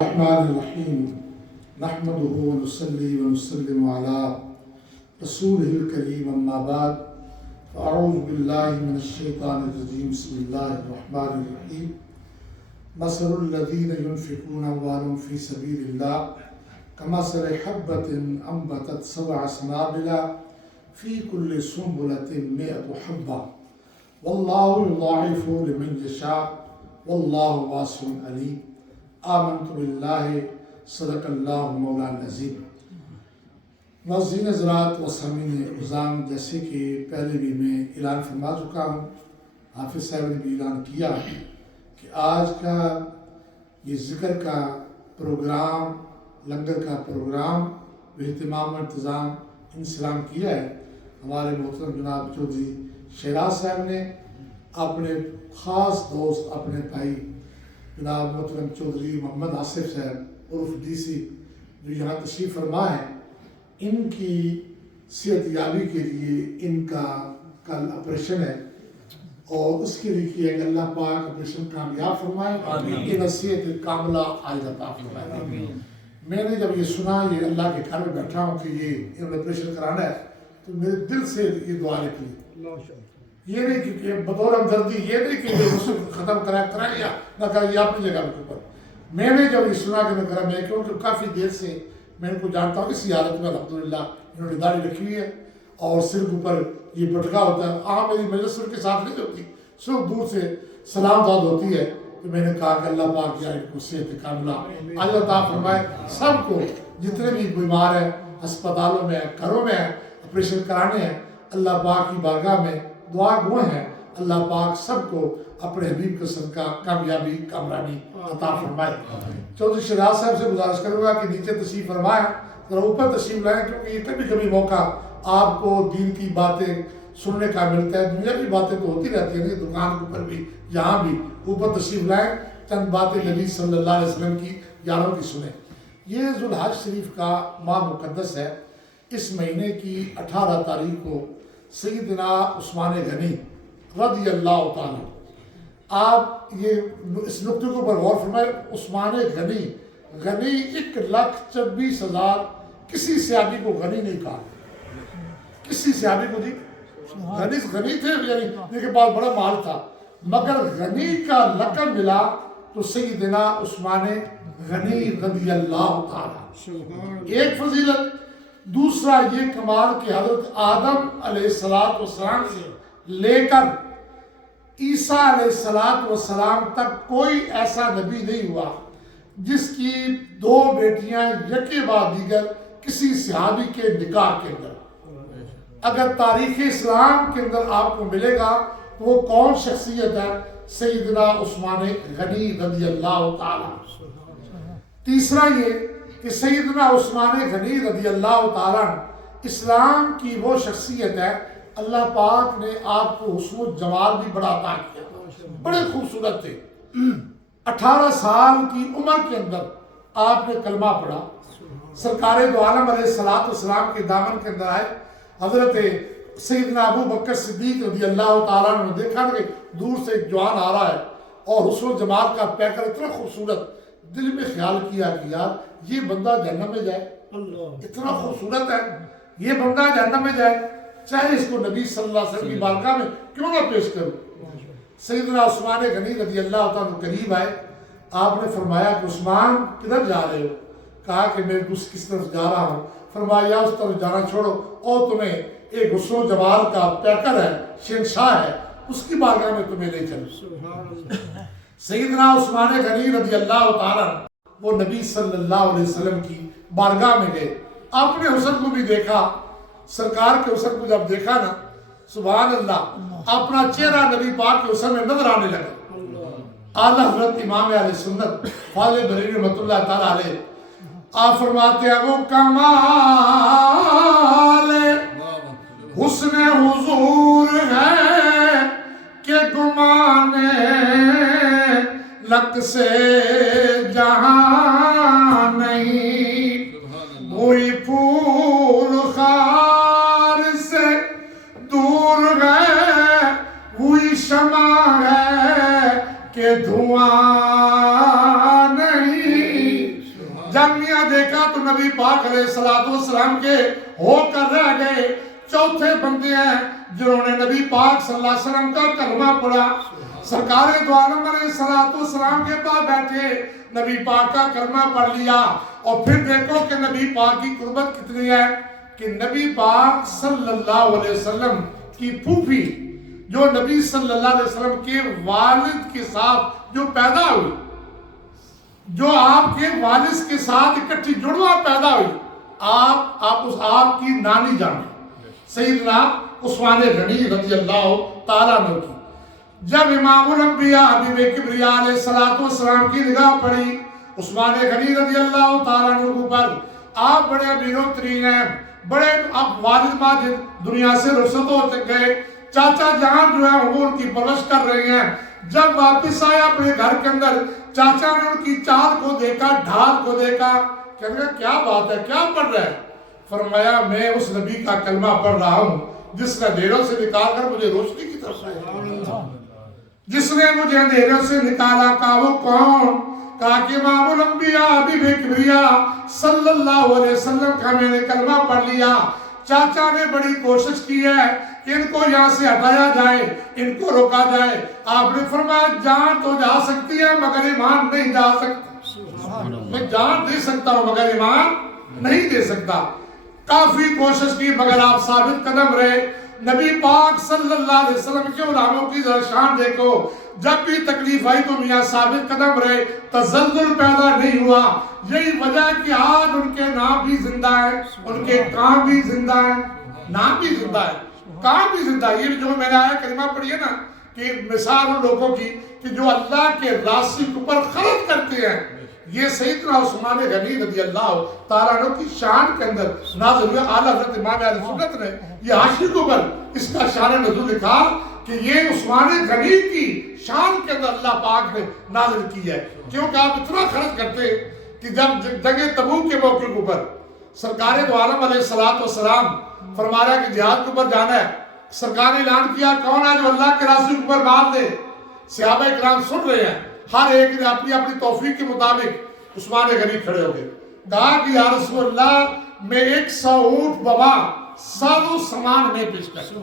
الرحمن الرحیم نحمده ونصلي ونسلم على رسوله الكريم اما بعد فاعوذ بالله من الشیطان الرجیم بسم اللہ الرحمن الرحیم مثل الذین ينفقون اموالهم في سبيل الله كمثل حبة انبتت سبع سنابل في كل سنبلة 100 حبة والله يضاعف لمن يشاء والله واسع علیم آمنت باللہ صدق اللہ مولانا العظیم۔ معززین حضرات و سامعین عظام، جیسے کہ پہلے بھی میں اعلان فرما چکا ہوں، حافظ صاحب نے بھی اعلان کیا کہ آج کا یہ ذکر کا پروگرام، لنگر کا پروگرام اہتمام و انتظام انسلام کیا ہے ہمارے محترم جناب چودھری شہراز صاحب نے، اپنے خاص دوست، اپنے بھائی جناب محترم چودھری محمد آصف صاحب عرف ڈی سی جو یہاں تشریف فرما ہے، ان کی صحت یابی کے لیے ان کا کل آپریشن ہے اور اس کے لیے کیا کہ اللہ پاک آپریشن کامیاب فرمائے، ان صحت کاملہ عاجلہ عطا فرمائے۔ میں نے جب یہ سنا، یہ اللہ کے گھر میں بیٹھا ہوں کہ یہ انہوں نے آپریشن کرانا ہے، تو میرے دل سے یہ دعا نکلی، یہ نہیں کہ بطور ہمدردی، یہ نہیں کہ اس کو ختم کرائے یا نہ کرائے، یہ اپنی جگہ کے اوپر۔ میں نے جب یہ سنا کہ میں کرا، میں کیونکہ کافی دیر سے میں ان کو جانتا ہوں، اسی حالت میں الحمدللہ انہوں نے داڑھی رکھی ہوئی ہے اور سر کے اوپر یہ پٹکا ہوتا ہے، عام میری مجلس کے ساتھ نہیں ہوتی، صرف دور سے سلام داد ہوتی ہے۔ تو میں نے کہا کہ اللہ پاک یا ان کو صحت کاملہ عاجلہ عطا فرمائے، سب کو جتنے بھی بیمار ہیں، ہسپتالوں میں، گھروں میں آپریشن کرانے ہیں، اللہ پاک کی بارگاہ میں دعا گو ہیں، اللہ پاک سب کو اپنے حبیب کے صدقہ کامیابی کامرانی عطا فرمائے۔ چودھری شہراز صاحب سے گزارش کروں گا کہ نیچے تشریف فرمائیں، ذرا اوپر تشریف لائیں، کیونکہ یہ کبھی کبھی موقع آپ کو دین کی باتیں سننے کا ملتا ہے، دنیا کی باتیں تو ہوتی رہتی ہیں، دکان کے اوپر بھی، یہاں بھی اوپر تشریف لائیں، چند باتیں نبی صلی اللہ علیہ وسلم کی یاروں کی سنیں۔ یہ ذوالحج شریف کا ماہ مقدس ہے، اس مہینے کی 18 تاریخ کو سیدنا عثمان غنی رضی اللہ تعالیٰ، آپ یہ اس نقطے کو پر غور فرمائے، عثمان غنی 1,26,000، کسی صحابی کو غنی نہیں کہا، کسی صحابی کو نہیں، غنی تھے، یعنی ان کے پاس بڑا مال تھا، مگر غنی کا لقب ملا تو سیدنا عثمان غنی رضی اللہ تعالیٰ۔ ایک فضیلت، دوسرا یہ کمال کہ حضرت آدم علیہ السلام سے لے کر عیسیٰ علیہ السلام تک کوئی ایسا نبی نہیں ہوا جس کی 2 بیٹیاں یکے بعد دیگر کسی صحابی کے نکاح کے اندر۔ اگر تاریخ اسلام کے اندر آپ کو ملے گا تو وہ کون شخصیت ہے؟ سیدنا عثمان غنی رضی اللہ تعالیٰ۔ تیسرا یہ کہ سیدنا عثمان غنی رضی اللہ تعالیٰ اسلام کی وہ شخصیت ہے، اللہ پاک نے آپ کو حسن و جمال بھی بڑا عطا کیا، بڑے خوبصورت تھے۔ 18 سال کی عمر کے اندر آپ نے کلمہ پڑھا، سرکار دو عالم علیہ السلام کے دامن کے اندر آئے۔ حضرت سیدنا ابو بکر صدیق رضی اللہ تعالیٰ نے دیکھا کہ دور سے ایک جوان آ رہا ہے اور حسن و جمال کا پیکر اتنا خوبصورت، دل میں خیال کیا کہ یار یہ بندہ جہنم میں جائے، اتنا خوبصورت ہے، یہ بندہ جہنم میں جائے، چاہے اس کو نبی صلی اللہ علیہ وسلم کی بارگاہ میں کیوں نہ پیش کروں۔ سیدنا عثمان غنی رضی اللہ تعالیٰ قریب آئے، آپ نے فرمایا کہ عثمان کدھر جا رہے ہو؟ کہا کہ میں کس طرف جا رہا ہوں۔ فرمایا اس طرف جانا چھوڑو، اور تمہیں ایک حسن و جمال کا پیکر ہے، شہنشاہ ہے، اس کی بارگاہ میں تمہیں لے چلو۔ سیدنا عثمان غنی رضی اللہ تعالیٰ وہ نبی صلی اللہ علیہ وسلم کی بارگاہ میں گئے، اپنے حسن کو بھی دیکھا، سرکار کے حسن کو جب دیکھا نا، سبحان اللہ، اپنا چہرہ نبی پاک کے حسن میں نظر آنے لگا۔ اعلیٰ حضرت امام اہل سنت فاضل بریلوی رحمۃ اللہ تعالیٰ علیہ، آپ فرماتے ہیں وہ کمال حسن حضور ہے کہ گمان لک سے جہاں نہیں، وہی پھول خار سے دور ہے، وہی شمع ہے کہ دھواں نہیں، جب میاں دیکھا تو نبی پاک علیہ السلام کے ہو کر رہ گئے چوتھے بندے ہیں جنہوں نے نبی پاک صلی اللہ علیہ وسلم کا کلمہ پڑھا. سرکار دو عالم علیہ السلام کے پاس بیٹھے نبی پاک کا کلمہ پڑھ لیا. اور پھر دیکھو کہ نبی پاک کی قربت کتنی ہے کہ نبی پاک صلی اللہ علیہ وسلم کی پھوپھی جو نبی صلی اللہ علیہ وسلم کے والد کے ساتھ جو پیدا ہوئی, جو آپ کے والد کے ساتھ اکٹھی جڑواں پیدا ہوئی, آپ کی نانی جان سیدنا عثمان غنی رضی اللہ تعالیٰ عنہ کی. جب امام الانبیاء حبیب کبریا علیہ السلام کی نگاہ پڑی عثمان غنی رضی اللہ تعالیٰ عنہ پر, آپ بڑے امیر و ترین ہیں, بڑے اب والد ماجد دنیا سے رخصت ہو گئے, چاچا جان جو ہے وہ ان کی پرورش کر رہے ہیں. جب واپس آیا اپنے گھر کے اندر, چاچا نے ان کی چال کو دیکھا, ڈھال کو دیکھا, کہنے لگا کیا بات ہے, کیا پڑھ رہا ہے؟ فرمایا میں اس نبی کا کلمہ پڑھ رہا ہوں جس نے اندھیروں سے نکال کر مجھے روشنی کی طرف لایا, جس نے مجھے اندھیروں سے نکالا. کہا وہ کون؟ کہا کہ امام الانبیاء حبیب کبریا صلی اللہ علیہ وسلم کا میں نے کلمہ پڑھ لیا. چاچا نے بڑی کوشش کی ہے کہ ان کو یہاں سے ہٹایا جائے, ان کو روکا جائے. آپ نے فرمایا جان تو جا سکتی ہے مگر ایمان نہیں جا سکتا. میں جان دے سکتا ہوں مگر ایمان نہیں دے سکتا. کافی کوشش کی مگر آپ ثابت قدم رہے. نبی پاک صلی اللہ علیہ وسلم کے علماء کی شان دیکھو, جب بھی تکلیف آئی تو میاں ثابت قدم رہے, تزلزل پیدا نہیں ہوا. یہی وجہ ہے کہ آج ان کے نام بھی زندہ ہیں, ان کے کام بھی زندہ ہیں, نام بھی زندہ ہے, کام بھی زندہ ہے. یہ جو میں نے آیا کلمہ پڑھی ہے نا کہ مثال ان لوگوں کی کہ جو اللہ کے راستے کے اوپر خرچ کرتے ہیں, یہ سیدنا عثمان غنی رضی اللہ تعالیٰ عنہ کی شان کے اندر نازل ہوئے. اعلیٰ حضرت امام اہل سنت نے یہ حاشیے کے اوپر اس کا شان نزول لکھا کہ یہ عثمان غنی کی شان کے اندر اللہ پاک نے نازل کی ہے. کیونکہ آپ اتنا خرچ کرتے کہ جب جنگ تبوک کے موقع کے اوپر سرکار دو عالم علیہ السلام فرما رہا ہے کہ جہاد کے اوپر جانا ہے, سرکار نے اعلان کیا کون ہے جو اللہ کے راستے کے اوپر مار دے. صحابہ اکرام سن رہے ہیں, ہر ایک نے اپنی اپنی توفیق کے مطابق عثمان غنی کھڑے ہو گئے. کہا کہ یا رسول اللہ میں 100 اونٹ بما ساز و سامان میں پیش کرتا.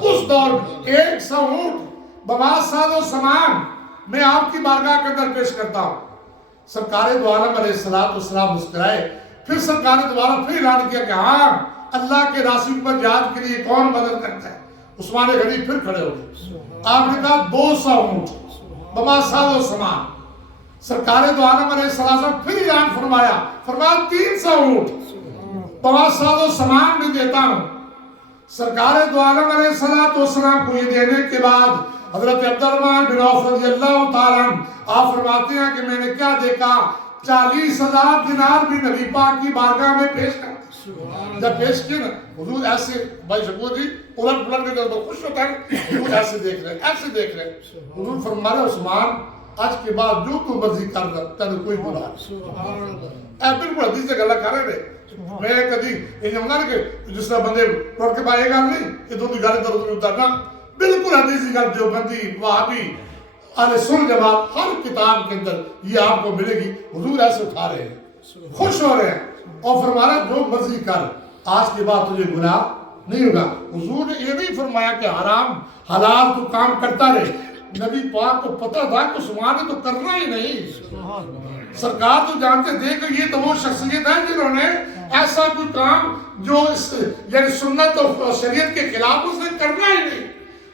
اس دور میں 100 اونٹ بما ساز و سامان میں آپ کی بارگاہ کے اندر پیش کرتا ہوں. سرکار دو عالم علیہ السلام مسکرائے. پھر سرکار نے دوبارہ پھر اعلان کیا کہ ہاں اللہ کے راستے پر جہاد کے لیے کون مدد کرتا ہے. عثمان غنی پھر کھڑے ہو گئے. آپ نے کہا 200 اونٹ بما ساز و سامان. سرکار دو عالم علیہ السلام پھر اعلان فرمایا 300 اونٹ بما ساز و سامان میں دیتا ہوں. سرکار دو عالم علیہ السلام کو یہ دینے کے بعد حضرت عبدالرحمن بن عوف رضی اللہ تعالیٰ آپ فرماتے ہیں کہ میں نے کیا دیکھا 40,000 دینار بھی نبی پاک کی بارگاہ میں پیش کرتے. جب پیش کیا نا حضور ایسے بھائی شکور جی الٹ پلٹ کے تو خوش ہوتا ہے, حضور ایسے دیکھ رہے ایسے دیکھ رہے. حضور فرما رہے عثمان آج کے بعد جو تو مرضی کر رہا تینے کوئی گناہ نہیں. بالکل حدیث سے گلا کر رہے. میں کدی یہ نہیں ہوگا کہ جس طرح بندے ٹوٹ کے پائے گا نہیں کہ دو گالے در اترنا. بالکل حدیث گل جو بندی وہابی اہل سنت جماعت ہر کتاب کے اندر یہ آپ کو ملے گی. حضور ایسے اٹھا رہے ہیں, خوش ہو رہے ہیں اور فرما رہا جو مرضی کر آج کے بعد تجھے گناہ نہیں ہوگا. حضور نے یہ نہیں فرمایا کہ حرام حلال تو کام کرتا رہے. نبی پاک کو پتہ تھا کہ عثمان نے تو کرنا ہی نہیں. سرکار تو جانتے تھے کہ یہ تو وہ شخصیت ہے جنہوں نے ایسا کوئی کام جو یعنی سنت اور شریعت کے خلاف اس نے کرنا ہی نہیں.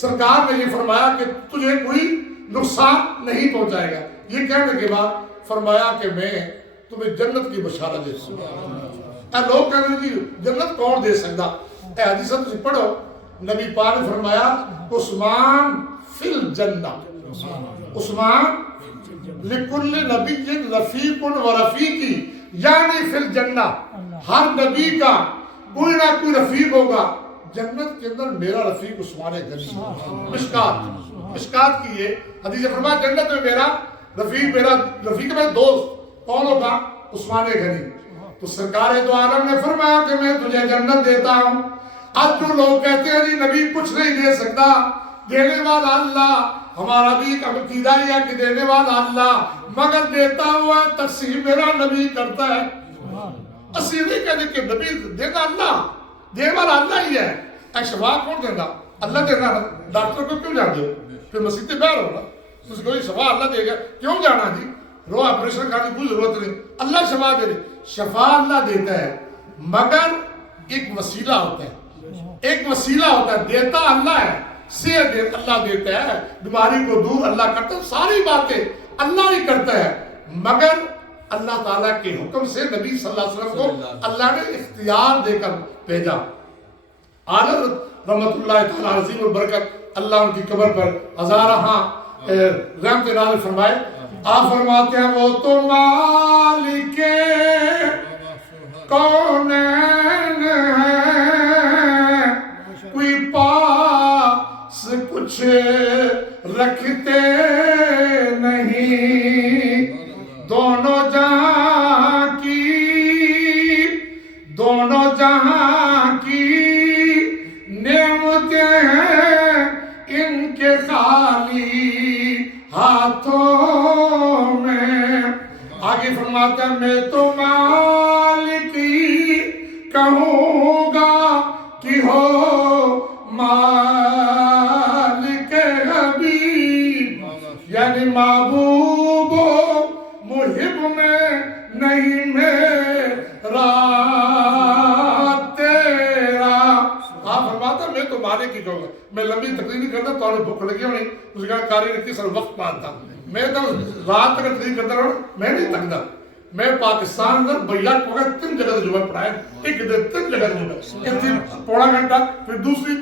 سرکار نے یہ فرمایا کہ تجھے کوئی نقصان نہیں پہنچائے گا. یہ کہنے کے بعد فرمایا کہ میں تمہیں جنت کی بشارت دے سکتا. لوگ کہتے ہیں جی جنت کون دے سکتا. اے حدیث تجھے پڑھو, نبی پاک نے فرمایا عثمان فی الجنہ, عثمان لکل نبی رفیق و رفیقی یعنی فی الجنہ, ہر نبی کا کوئی نہ کوئی رفیق ہوگا جنت کے اندر. میرا رفیق عثمان غنی. مشکات کی یہ حدیث فرمایا جنت میں میرا رفیق میں دوست کون ہوگا؟ عثمان غنی. تو سرکار دو عالم نے فرمایا کہ میں تجھے جنت دیتا ہوں. اب جو لوگ کہتے ہیں جی نبی کچھ نہیں دے سکتا, دینے والا اللہ, ہمارا بھی ایک عقیدہ یہ ہے کہ دینے والا اللہ، مگر دیتا ہوا تقسیم میرا نبی کرتا ہے۔ اسی نہیں کہتے کہ نبی دینا اللہ، دینے والا اللہ ہی ہے۔ اے شفا کون دینا؟ اللہ دینا نا۔ ڈاکٹر کو کیوں جان دو؟ پھر مسیح سے باہر ہوگا، اس کو شفا اللہ دے گا، کیوں جانا جی؟ رو آپریشن کرنے کی کوئی ضرورت نہیں، اللہ شفا دے دے۔ شفا اللہ دیتا ہے مگر ایک وسیلہ ہوتا ہے، ایک وسیلہ ہوتا ہے، دیتا اللہ ہے، صحت اللہ دیتا ہے، بیماری کو دور اللہ کرتا ہے، ساری باتیں اللہ ہی کرتا ہے، مگر اللہ تعالیٰ کے حکم سے نبی صلی اللہ علیہ وسلم کو اللہ نے اختیار دے کر بھیجا۔ حضرت رحمت اللہ تعالیٰ عظیم البرکت اللہ ان کی قبر پر ہزارہاں رحمت نازل فرمائے۔ آپ فرماتے ہیں وہ تو مالک کونین ہے، کوئی پاس کچھ رکھتے نہیں، دونوں جہاں کی نعمتیں ہیں ان کے خالی ہاتھوں میں۔ آگے فرماتا ہے میں تو مالکی کہوں گا کہ ہو مالک حبیب، یعنی محبوب و محب میں نہیں میرا تیرا۔ آپ فرماتا میں تو مالک ہی کہوں گا۔ میں لمبی تقریر نہیں کرتا، تو بھوک لگی ہونی، اس کا کاری رکھی سر وقت پانتا، میں تو رات تک تقریر کرتا رہا، میں نہیں تکتا۔ میں پاکستان اندر بیاک وقت 3 جگہ جمعہ پڑھائے، ایک دن 3 جگہ جمعہ، پونا گھنٹہ، پھر دوسری۔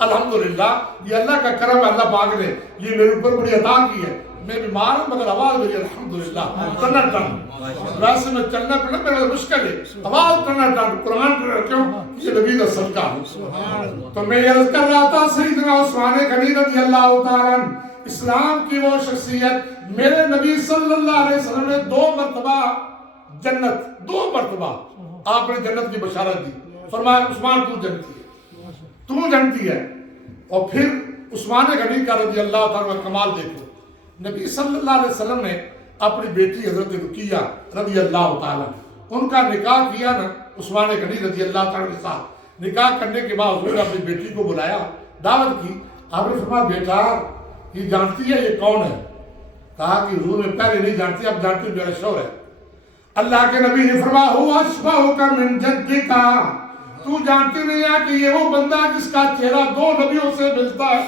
الحمدللہ یہ اللہ کا کرم ہے، اللہ پاک نے یہ میرے اوپر بڑی عطا کی ہے۔ میں بیمار ہوں مگر آواز میری الحمدللہ ٹنا ٹن، ویسے میں چلنا پڑنا میرا مشکل ہے، آواز ٹنا ٹن، قرآن پڑھ رہے کیوں؟ یہ نبی کا صدقہ۔ تو میں یہ عرض کر رہا تھا سیدنا عثمان غنی رضی اللہ تعالیٰ عنہ، اسلام کی وہ شخصیت، میرے نبی صلی اللہ علیہ وسلم نے 2 مرتبہ جنت، 2 مرتبہ آپ نے جنت کی بشارت دی، فرمایا عثمان تو جنتی ہے، تو جنتی ہے۔ اور پھر عثمان غنی کا رضی اللہ تعالیٰ عنہ کمال دیکھو، نبی صلی اللہ علیہ وسلم نے اپنی بیٹی حضرت رقیہ رضی اللہ تعالیٰ ان کا نکاح کیا نا عثمان غنی رضی اللہ تعالیٰ کے ساتھ۔ نکاح کرنے کے بعد حضور نے اپنی بیٹی کو بلایا، دعوت کی، آپ نے فرمایا بیٹا یہ جانتی ہے یہ کون ہے؟ کہا کہ حضور میں پہلے نہیں جانتی، اب جانتی ہوں، میرا شوہر ہے۔ اللہ کے نبی نے فرمایا ہوا اشبہک من جدک، تو جانتی نہیں ہے کہ یہ وہ بندہ جس کا چہرہ 2 نبیوں سے ملتا ہے،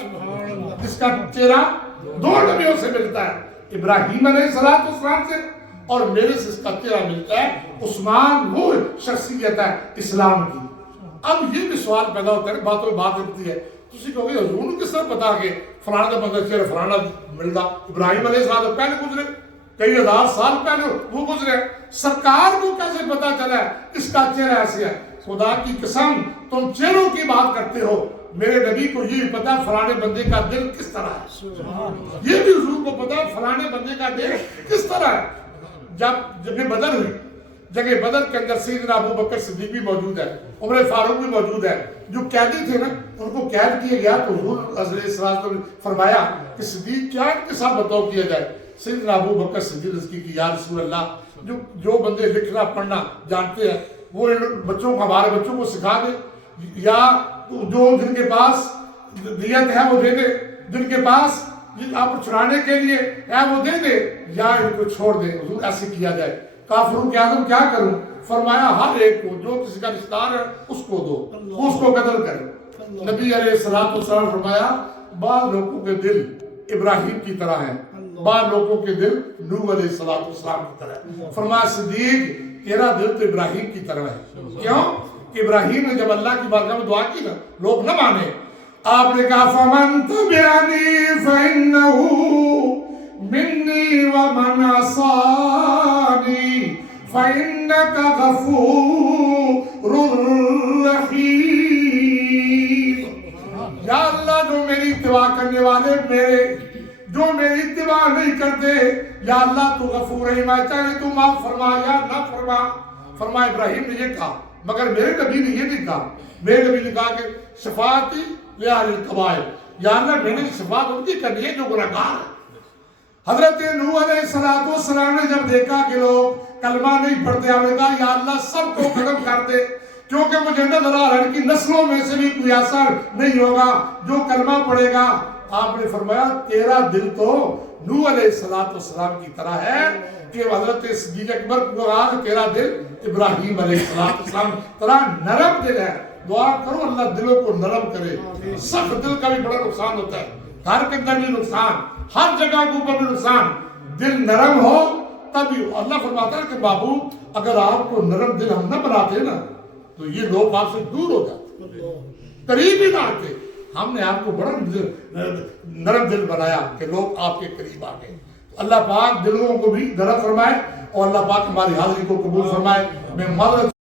جس کا چہرہ 2 نبیوں سے ملتا ہے، ابراہیم علیہ السلام سے اور میرے سے اس کا چہرہ ملتا ہے۔ عثمان وہ شخصیت ہے اسلام کی۔ اب یہ بھی سوال پیدا ہوتا ہے، باتوں میں بات ہوتی ہے، تسی کہو گے حضور نے کس طرح پتا کہ فلانا کا بندہ چہرہ فلانا ملتا؟ ابراہیم علیہ السلام پہلے گزرے، کئی ہزار سال پہلے وہ گزرے، سرکار کو کیسے پتا چلا ہے اس کا چہرہ ایسے ہے؟ خدا کی قسم تم چہروں کی بات کرتے ہو، میرے نبی کو یہ پتا فلانے بندے کا دل کس طرح ہے، یہ بھی حضور کو پتا فلانے بندے کا دل کس طرح ہے۔ جب جنگ بدر ہوئی، جنگ بدر کے اندر سیدنا ابو بکر صدیق بھی موجود ہے، عمر فاروق بھی موجود ہے، جو قیدی تھے نا ان کو قید کیا گیا، تو حضور علیہ السلام نے فرمایا کہ صدیق کیا ان کے ساتھ بتاؤ کیا جائے؟ سیدنا ابو بکر صدیق نے کی یا رسول اللہ، جو بندے لکھنا پڑھنا جانتے ہیں وہ بچوں کو، ہمارے بچوں کو سکھا دے، یا جو جن کے پاس دیت ہے وہ دے دے، جن کے پاس آپ کو چھڑانے کے لیے ہے وہ دے دے، یا ان کو چھوڑ دے۔ حضور ایسے کیا جائے۔ کہا فاروق اعظم کیا کروں؟ فرمایا ہر ایک کو، جو کسی کا رشتہ ہے اس کو دو، اس کو قدر کرے۔ نبی علیہ السلام فرمایا بعض لوگوں کے دل ابراہیم کی طرح ہیں، بعض لوگوں کے دل نوح علیہ السلام کی طرح ہے۔ فرمایا صدیق تیرا دل تو ابراہیم کی طرح ہے۔ کیوں کہ ابراہیم نے جب اللہ کی بارگاہ میں دعا کی نا لوگ نہ مانے، آپ نے کہا فمن تبعنی فإنہ منی ومن عصانی فإنک غفور رحیم۔ یا اللہ جو میری اتباع کرنے والے جو میری اتباع نہیں کرتے، یا اللہ تو غفور رحیم ہے، چاہے تو معاف فرما یا نہ فرما۔ فرما ابراہیم نے یہ کہا، مگر میرے نبی نے یہ نہیں کہا۔ میرے نبی نے کہا کہ شفاعتی لأہل القبائل، یا اللہ میں نے شفاعت ان کی کرنی ہے جو گناہگار ہے۔ حضرت نوح علیہ السلام نے جب دیکھا کہ لوگ کلمہ نہیں پڑھتے، آپ نے کہا یا اللہ سب کو ختم کر دے، کیونکہ مجھے نظر آ رہا ہے کہ نسلوں میں سے بھی کوئی ایسا نہیں ہوگا جو کلمہ پڑھے گا۔ آپ نے فرمایا تیرا دل تو نوح علیہ السلام کی طرح ہے کہ حضرت صدیق اکبر کو کہا کہ تیرا دل ابراہیم علیہ السلام طرح نرم دل ہے۔ دعا کرو اللہ دلوں کو نرم کرے۔ سخت دل کا بھی بڑا نقصان ہوتا ہے، گھر کے اندر بھی نقصان، ہر جگہ کے اوپر بھی نقصان۔ دل نرم ہو تبھی اللہ فرماتا ہے کہ بابو اگر آپ کو نرم دل ہم نہ بناتے نا تو یہ لوگ آپ سے دور ہو جاتے، قریب ہی نہ آتے۔ ہم نے آپ کو بڑا نرم دل بنایا کہ لوگ آپ کے قریب آ گئے۔ اللہ پاک دلوں کو بھی نرم فرمائے اور اللہ پاک ہماری حاضری کو قبول فرمائے۔ میں معذرت